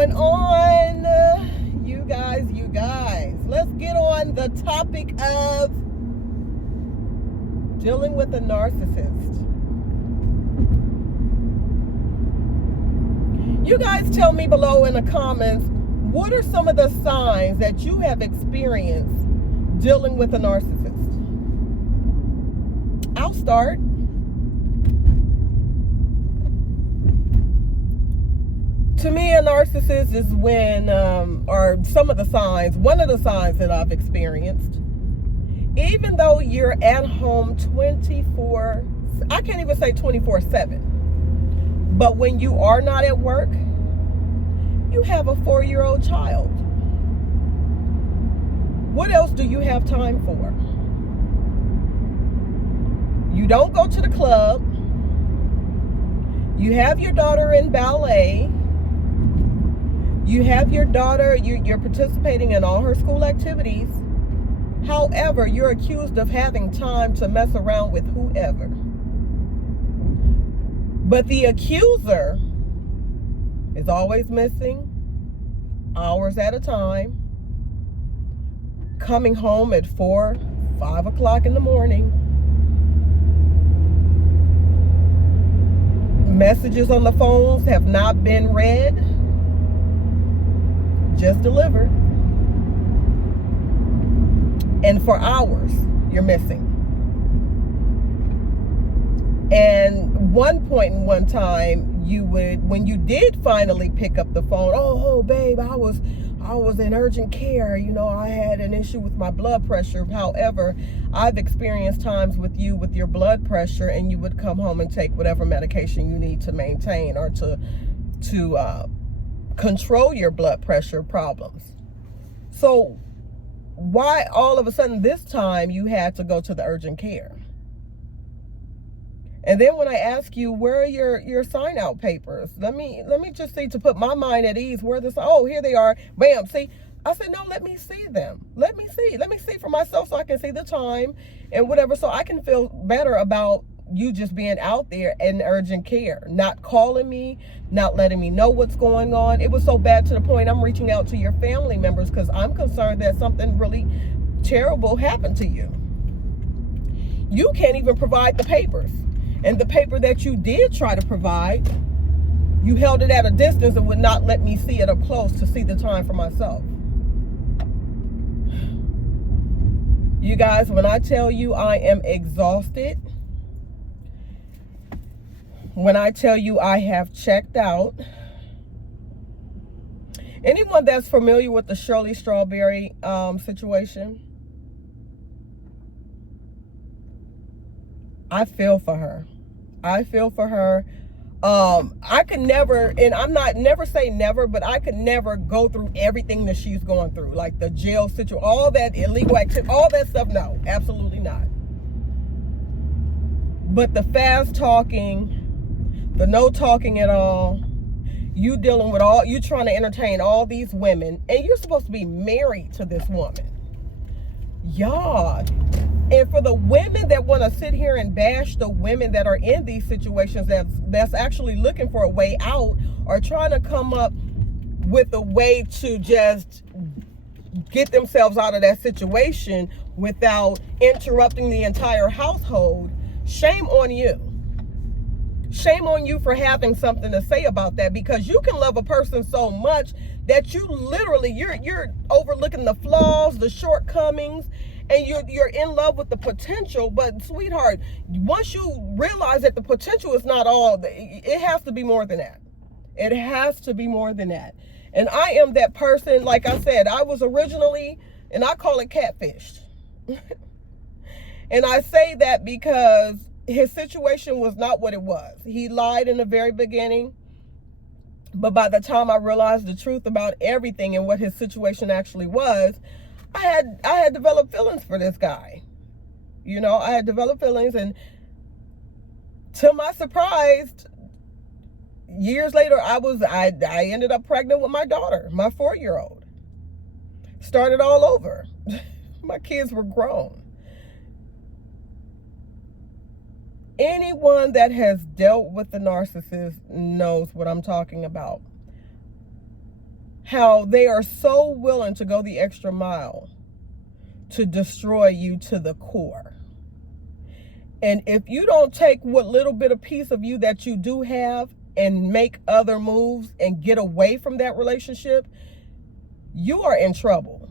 going on? You guys. Let's get on the topic of dealing with a narcissist. You guys tell me below in the comments, what are some of the signs that you have experienced dealing with a narcissist? I'll start. To me, a narcissist is when, or some of the signs, one of the signs that I've experienced, even though you're at home 24, I can't even say 24/7, but when you are not at work, you have a 4-year-old child. What else do you have time for? You don't go to the club. You have your daughter in ballet. You have your daughter, you're participating in all her school activities. However, you're accused of having time to mess around with whoever. But the accuser is always missing, hours at a time, coming home at 4, 5 o'clock in the morning. Messages on the phones have not been read, just delivered. And for hours, you're missing. And one point in one time, you would, when you did finally pick up the phone, oh babe, I was in urgent care. You know, I had an issue with my blood pressure. However, I've experienced times with you with your blood pressure, and you would come home and take whatever medication you need to maintain or to control your blood pressure problems. So why all of a sudden this time you had to go to the urgent care? And then when I ask you, where are your sign out papers? Let me just see, to put my mind at ease, where this, oh, here they are. Bam, see. I said, no, let me see them. Let me see for myself so I can see the time and whatever, so I can feel better about you just being out there in urgent care, not calling me, not letting me know what's going on. It was so bad to the point I'm reaching out to your family members because I'm concerned that something really terrible happened to you. You can't even provide the papers. And the paper that you did try to provide, you held it at a distance and would not let me see it up close to see the time for myself. You guys, when I tell you I am exhausted, when I tell you I have checked out, anyone that's familiar with the Shirley Strawberry situation, I feel for her. I could never, and I'm not, never say never, but I could never go through everything that she's going through, like the jail situation, all that illegal activity, all that stuff. No, absolutely not. But the fast talking, the no talking at all, you dealing with all, you trying to entertain all these women, and you're supposed to be married to this woman. Y'all. And for the women that want to sit here and bash the women that are in these situations, that's actually looking for a way out or trying to come up with a way to just get themselves out of that situation without interrupting the entire household, shame on you. Shame on you for having something to say about that, because you can love a person so much that you literally, you're overlooking the flaws, the shortcomings, and you're in love with the potential. But sweetheart, once you realize that the potential is not all, it has to be more than that. It has to be more than that. And I am that person. Like I said, I was originally, and I call it catfished. And I say that because his situation was not what it was. He lied in the very beginning. But by the time I realized the truth about everything and what his situation actually was, I had developed feelings for this guy. You know, I had developed feelings, and to my surprise, years later, I ended up pregnant with my daughter, my 4-year-old. Started all over. My kids were grown. Anyone that has dealt with the narcissist knows what I'm talking about. how they are so willing to go the extra mile to destroy you to the core. And if you don't take what little bit of piece of you that you do have and make other moves and get away from that relationship, you are in trouble.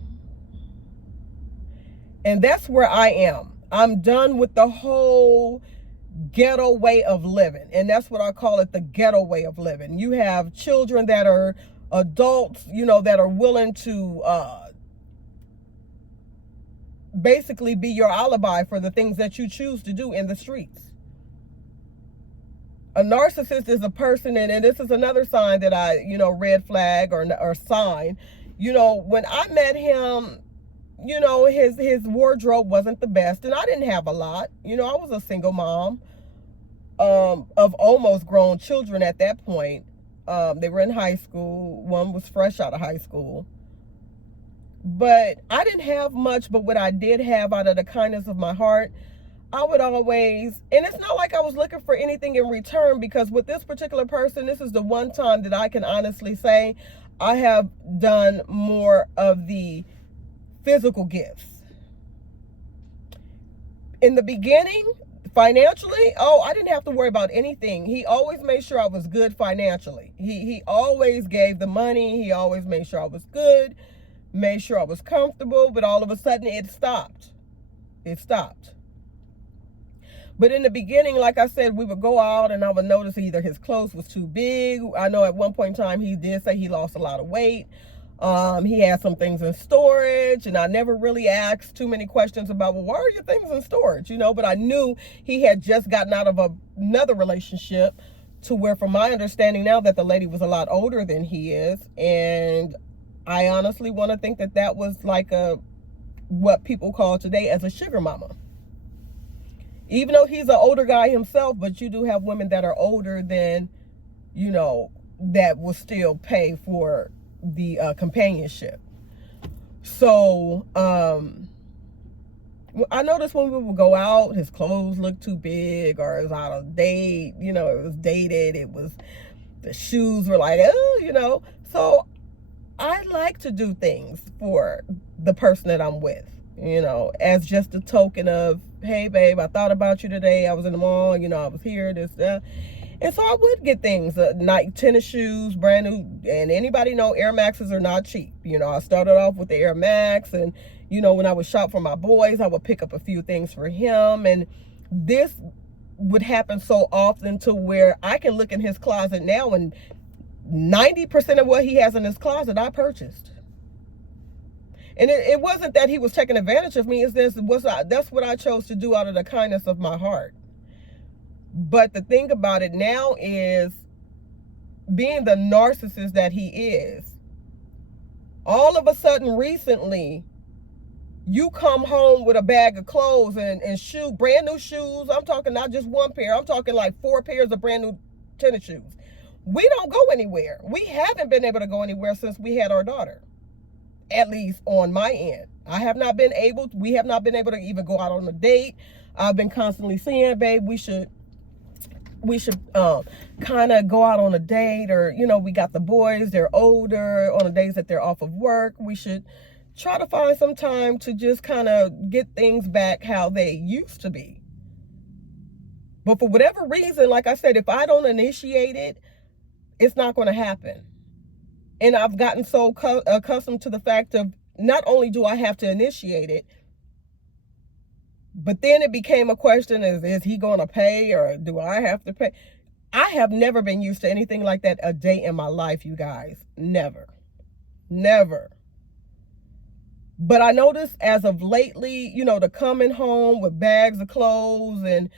And that's where I am. I'm done with the whole ghetto way of living. And that's what I call it, the ghetto way of living. You have children that are adults, that are willing to basically be your alibi for the things that you choose to do in the streets. A narcissist is a person, and this is another sign that I, red flag or sign. When I met him, his wardrobe wasn't the best, and I didn't have a lot. I was a single mom of almost grown children at that point. They were in high school. One was fresh out of high school. But I didn't have much, but what I did have, out of the kindness of my heart, I would always, and it's not like I was looking for anything in return, because with this particular person, this is the one time that I can honestly say I have done more of the physical gifts. In the beginning, financially, I didn't have to worry about anything. He always made sure I was good financially. He always gave the money. He always made sure I was good, made sure I was comfortable, but all of a sudden it stopped. It stopped. But in the beginning, like I said, we would go out and I would notice either his clothes was too big. I know at one point in time he did say he lost a lot of weight. He had some things in storage, and I never really asked too many questions about, well, why are your things in storage? But I knew he had just gotten out of another relationship, to where, from my understanding now, that the lady was a lot older than he is. And I honestly want to think that that was like what people call today as a sugar mama. Even though he's an older guy himself, but you do have women that are older than, that will still pay for the companionship. So I noticed when we would go out, his clothes looked too big, or it was out of date, it was dated, the shoes were like, so I like to do things for the person that I'm with, as just a token of, hey babe, I thought about you today, I was in the mall, I was here, this, that. And so I would get things, Nike tennis shoes, brand new, and anybody know Air Maxes are not cheap. I started off with the Air Max, and, when I would shop for my boys, I would pick up a few things for him. And this would happen so often to where I can look in his closet now, and 90% of what he has in his closet, I purchased. And it wasn't that he was taking advantage of me. That's what I chose to do out of the kindness of my heart. But the thing about it now is, being the narcissist that he is, all of a sudden recently, you come home with a bag of clothes and brand new shoes. I'm talking not just one pair. I'm talking like 4 pairs of brand new tennis shoes. We don't go anywhere. We haven't been able to go anywhere since we had our daughter. At least on my end. We have not been able to even go out on a date. I've been constantly saying, babe, we should kind of go out on a date, or, we got the boys, they're older, on the days that they're off of work. We should try to find some time to just kind of get things back how they used to be. But for whatever reason, like I said, if I don't initiate it, it's not going to happen. And I've gotten so accustomed to the fact of, not only do I have to initiate it, but then it became a question, is he going to pay, or do I have to pay? I have never been used to anything like that a day in my life, you guys. Never. Never. But I noticed as of lately, the coming home with bags of clothes and,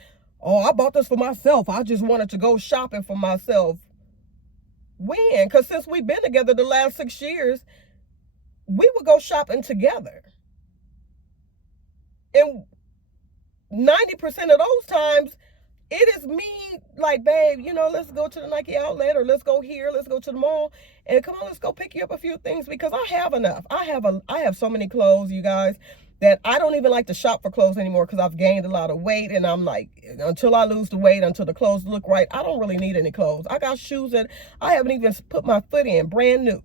I bought this for myself. I just wanted to go shopping for myself. When? Because since we've been together the last 6 years, we would go shopping together. And 90% of those times, it is me like, babe, let's go to the Nike outlet, or let's go here, let's go to the mall, and come on, let's go pick you up a few things, because I have enough. I have so many clothes, you guys, that I don't even like to shop for clothes anymore, because I've gained a lot of weight, and I'm like, until I lose the weight, until the clothes look right, I don't really need any clothes. I got shoes that I haven't even put my foot in, brand new.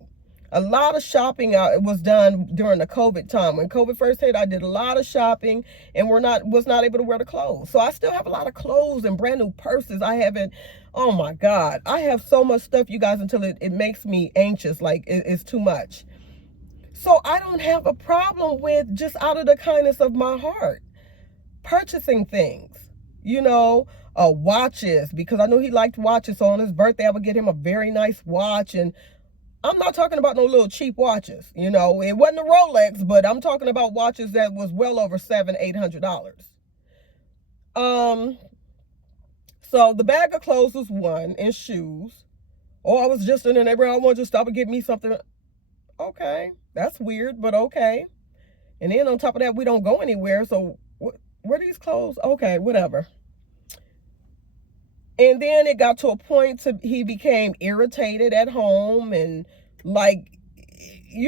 A lot of shopping was done during the COVID time. When COVID first hit, I did a lot of shopping and was not able to wear the clothes. So I still have a lot of clothes and brand new purses. I haven't, oh my God. I have so much stuff, you guys, until it makes me anxious. Like it's too much. So I don't have a problem with, just out of the kindness of my heart, purchasing things, watches, because I knew he liked watches. So on his birthday, I would get him a very nice watch. And I'm not talking about no little cheap watches. It wasn't a Rolex, but I'm talking about watches that was well over $700-800. So the bag of clothes was one, and shoes. Oh, I was just in the neighborhood. I wanted to stop and get me something. Okay, that's weird, but okay. And then on top of that, we don't go anywhere. So where are these clothes? Okay, whatever. And then it got to a point he became irritated at home, and like,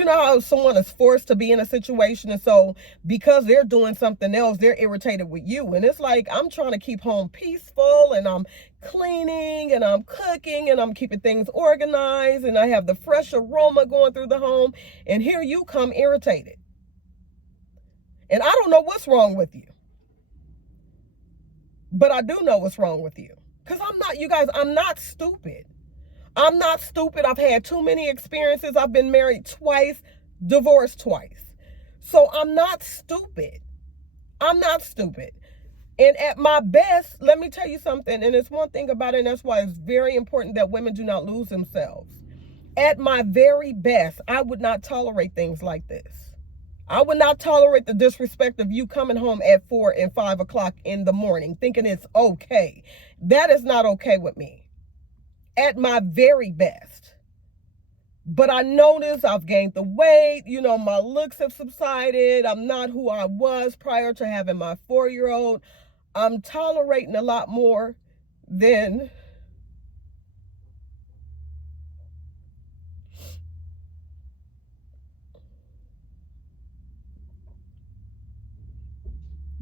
how someone is forced to be in a situation, and so because they're doing something else, they're irritated with you. And it's like, I'm trying to keep home peaceful, and I'm cleaning, and I'm cooking, and I'm keeping things organized, and I have the fresh aroma going through the home, and here you come irritated. And I don't know what's wrong with you, but I do know what's wrong with you. Because I'm not stupid. I'm not stupid. I've had too many experiences. I've been married twice, divorced twice. So I'm not stupid. I'm not stupid. And at my best, let me tell you something, and it's one thing about it, and that's why it's very important that women do not lose themselves. At my very best, I would not tolerate things like this. I would not tolerate the disrespect of you coming home at 4 and 5 o'clock in the morning thinking it's okay. That is not okay with me. At my very best. But I notice I've gained the weight. My looks have subsided. I'm not who I was prior to having my 4-year-old. I'm tolerating a lot more than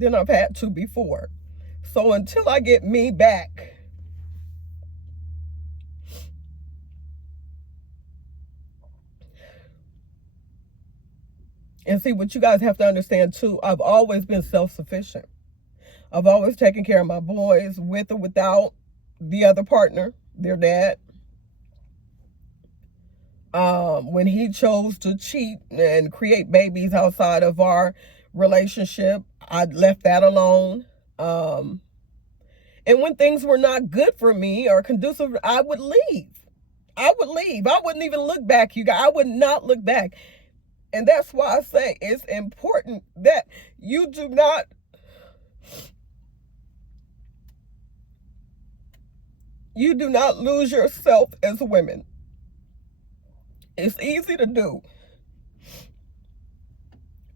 I've had to before. So until I get me back, and see, what you guys have to understand too, I've always been self-sufficient. I've always taken care of my boys, with or without the other partner, their dad. When he chose to cheat and create babies outside of our relationship, I left that alone. And when things were not good for me or conducive, I would leave. I wouldn't even look back, you guys. I would not look back. And that's why I say it's important that you do not lose yourself as women. It's easy to do.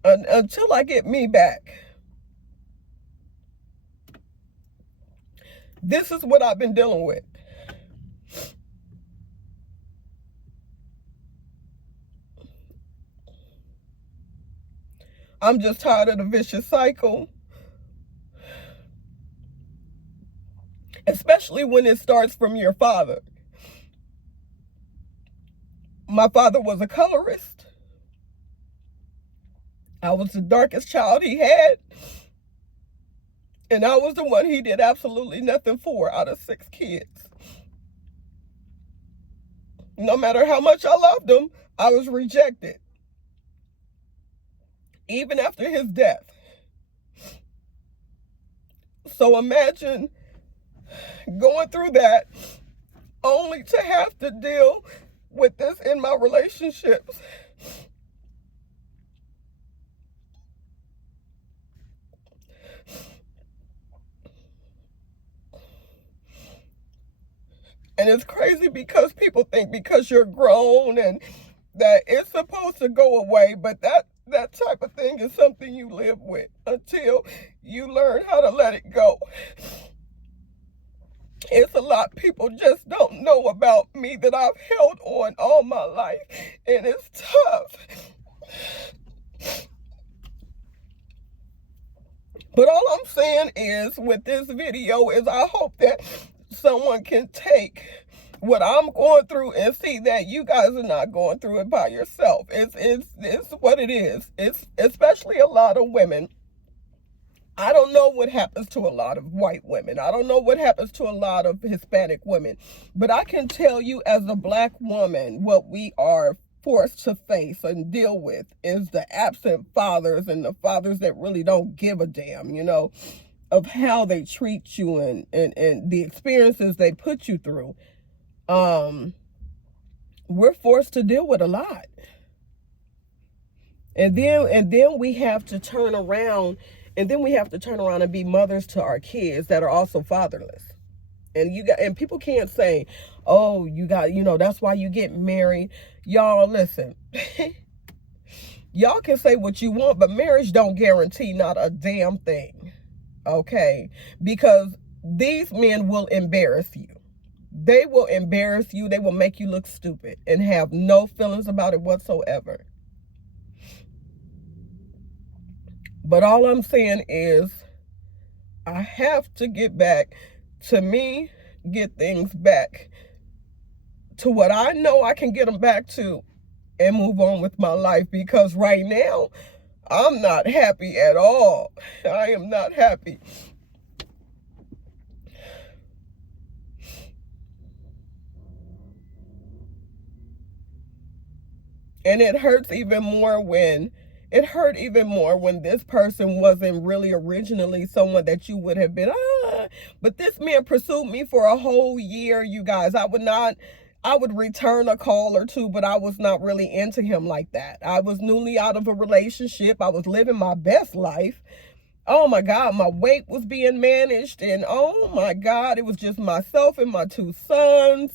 Until I get me back. This is what I've been dealing with. I'm just tired of the vicious cycle. Especially when it starts from your father. My father was a colorist. I was the darkest child he had. And I was the one he did absolutely nothing for out of 6 kids. No matter how much I loved him, I was rejected. Even after his death. So imagine going through that only to have to deal with this in my relationships. And it's crazy because people think because you're grown and that it's supposed to go away, but that type of thing is something you live with until you learn how to let it go. It's a lot people just don't know about me that I've held on all my life, and it's tough. But all I'm saying is, with this video, is I hope that someone can take what I'm going through and see that you guys are not going through it by yourself. It's what it is. It's especially a lot of women. I don't know what happens to a lot of white women. I don't know what happens to a lot of Hispanic women. But I can tell you as a black woman, what we are forced to face and deal with is the absent fathers and the fathers that really don't give a damn, you know, of how they treat you and the experiences they put you through. We're forced to deal with a lot. And then we have to turn around and be mothers to our kids that are also fatherless. And people can't say, oh, that's why you get married. Y'all, listen. Y'all can say what you want, but marriage don't guarantee not a damn thing. Okay? Because these men will embarrass you. They will embarrass you. They will make you look stupid and have no feelings about it whatsoever. But all I'm saying is I have to get back to me, get things back to what I know I can get them back to and move on with my life, because right now I'm not happy at all. I am not happy. And it hurts even more when this person wasn't really originally someone that you would have been, but this man pursued me for a whole year, you guys. I would return a call or two, but I was not really into him like that. I was newly out of a relationship. I was living my best life. Oh my God, my weight was being managed, and oh my God, it was just myself and my 2 sons.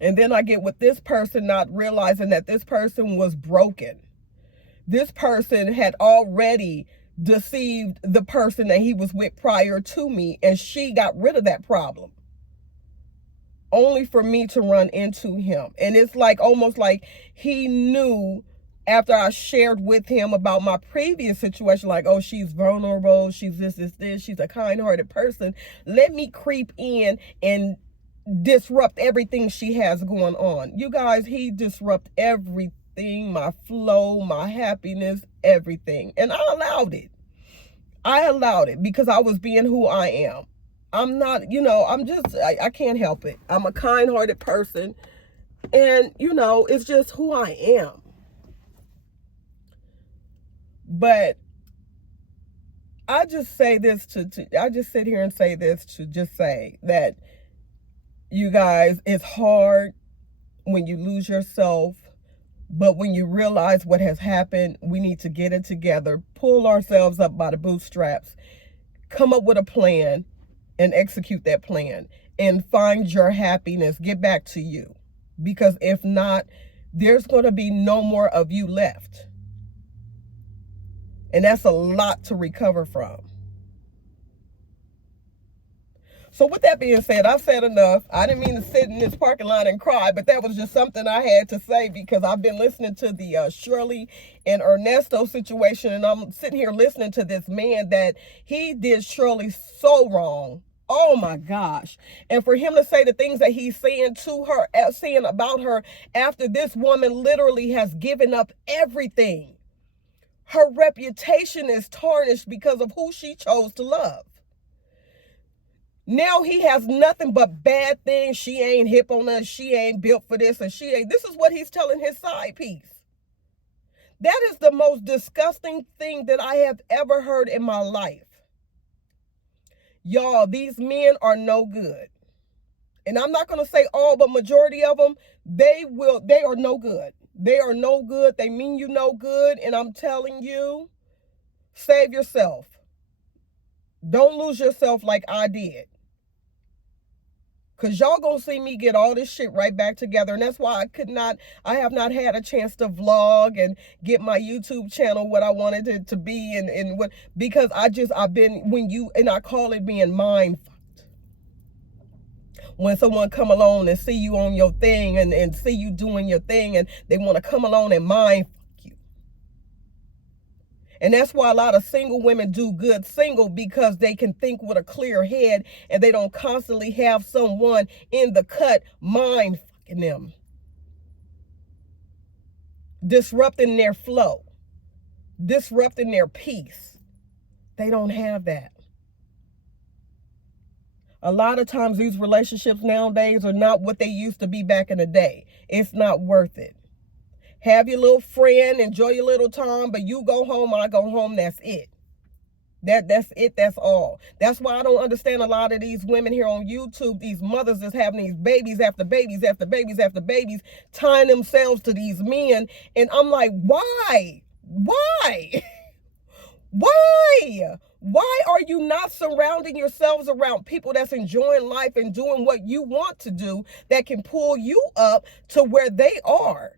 And then I get with this person not realizing that this person was broken. This person had already deceived the person that he was with prior to me, and she got rid of that problem only for me to run into him. And it's like almost like he knew after I shared with him about my previous situation, like, oh, she's vulnerable, she's this, she's a kind-hearted person. Let me creep in and disrupt everything she has going on. You guys, he disrupt everything, my flow, my happiness, everything. And I allowed it. Because I was being who I am. I'm not, I can't help it. I'm a kind-hearted person. And, it's just who I am. But I just say this I just sit here and say this to just say that, you guys, it's hard when you lose yourself, but when you realize what has happened, we need to get it together, pull ourselves up by the bootstraps, come up with a plan and execute that plan and find your happiness, get back to you. Because if not, there's going to be no more of you left. And that's a lot to recover from. So with that being said, I've said enough. I didn't mean to sit in this parking lot and cry, but that was just something I had to say because I've been listening to the Shirley and Ernesto situation, and I'm sitting here listening to this man that he did Shirley so wrong. Oh my gosh. And for him to say the things that he's saying to her, saying about her, after this woman literally has given up everything. Her reputation is tarnished because of who she chose to love. Now he has nothing but bad things. She ain't hip on us. She ain't built for this. And she ain't. This is what he's telling his side piece. That is the most disgusting thing that I have ever heard in my life. Y'all, these men are no good. And I'm not going to say all, but majority of them, they are no good. They are no good. They mean you no good. And I'm telling you, save yourself. Don't lose yourself like I did. Because y'all gonna see me get all this shit right back together. And that's why I have not had a chance to vlog and get my YouTube channel what I wanted it to be. And what, because I've been, I call it being mind fucked. When someone come along and see you on your thing and see you doing your thing and they want to come along and mind fuck you. And that's why a lot of single women do good single, because they can think with a clear head and they don't constantly have someone in the cut mind fucking them, disrupting their flow, disrupting their peace. They don't have that. A lot of times these relationships nowadays are not what they used to be back in the day. It's not worth it. Have your little friend, enjoy your little time, but you go home, I go home, that's it. That's it, that's all. That's why I don't understand a lot of these women here on YouTube, these mothers that's having these babies after babies after babies after babies, tying themselves to these men. And I'm like, why? Why? Why? Why are you not surrounding yourselves around people that's enjoying life and doing what you want to do, that can pull you up to where they are?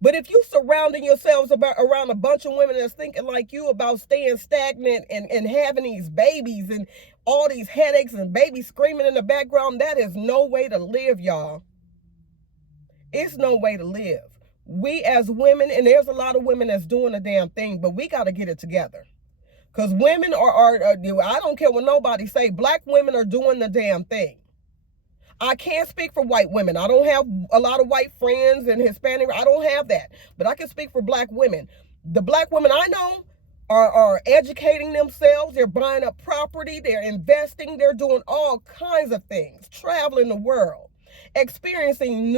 But if you surrounding yourselves around a bunch of women that's thinking like you about staying stagnant and having these babies and all these headaches and babies screaming in the background, that is no way to live, y'all. It's no way to live. We as women, and there's a lot of women that's doing the damn thing, but we got to get it together. Because women are, I don't care what nobody say, black women are doing the damn thing. I can't speak for white women. I don't have a lot of white friends and Hispanic. I don't have that. But I can speak for black women. The black women I know are educating themselves. They're buying up property. They're investing. They're doing all kinds of things. Traveling the world. Experiencing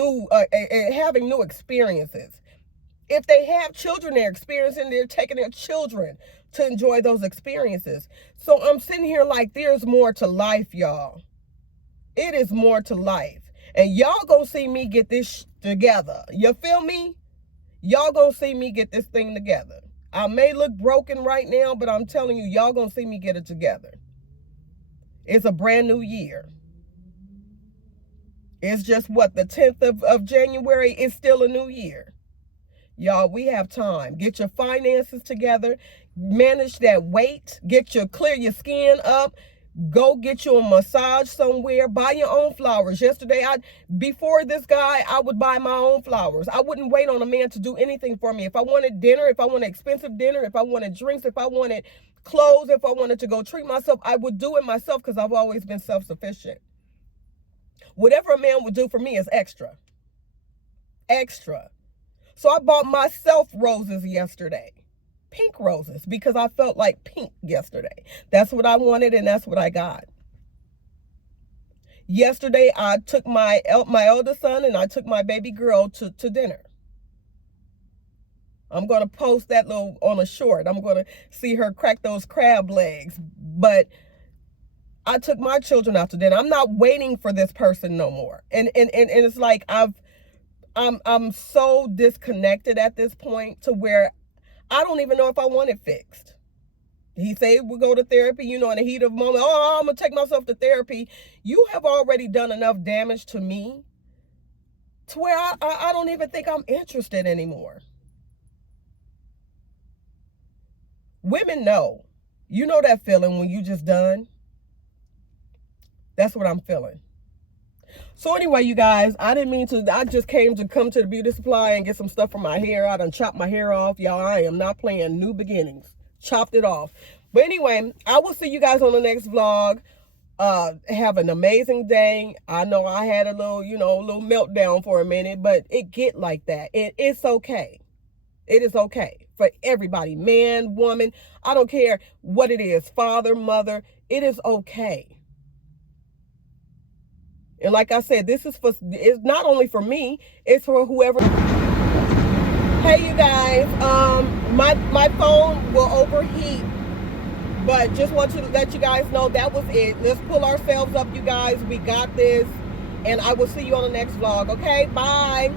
having new experiences. If they have children they're experiencing, they're taking their children to enjoy those experiences. So I'm sitting here like, there's more to life, y'all. It is more to life. And y'all gonna see me get this together. You feel me? Y'all gonna see me get this thing together. I may look broken right now, but I'm telling you, y'all gonna see me get it together. It's a brand new year. It's just what, the 10th of January? It's still a new year. Y'all, we have time. Get your finances together. Manage that weight. Clear your skin up. Go get you a massage somewhere. Buy your own flowers. Yesterday, before this guy, I would buy my own flowers. I wouldn't wait on a man to do anything for me. If I wanted dinner, if I wanted expensive dinner, if I wanted drinks, if I wanted clothes, if I wanted to go treat myself, I would do it myself, because I've always been self-sufficient. Whatever a man would do for me is extra. Extra. So I bought myself roses yesterday. Pink roses, because I felt like pink yesterday. That's what I wanted, and that's what I got. Yesterday, I took my eldest son and I took my baby girl to dinner. I'm going to post that little on a short. I'm going to see her crack those crab legs. But I took my children out to dinner. I'm not waiting for this person no more. And it's like I'm so disconnected at this point to where I don't even know if I want it fixed. He said we'll go to therapy, in the heat of the moment. Oh, I'm going to take myself to therapy. You have already done enough damage to me to where I don't even think I'm interested anymore. Women know. You know that feeling when you just done? That's what I'm feeling. So anyway, you guys, I just came to the beauty supply and get some stuff for my hair. I done chopped my hair off. Y'all, I am not playing. New beginnings. Chopped it off. But anyway, I will see you guys on the next vlog. Have an amazing day. I know I had a little meltdown for a minute, but it get like that. It's okay. It is okay for everybody. Man, woman, I don't care what it is. Father, mother, it is okay. And like I said, it's not only for me, it's for whoever. Hey, you guys, my phone will overheat, but just want to let you guys know that was it. Let's pull ourselves up, you guys. We got this, and I will see you on the next vlog, okay? Bye.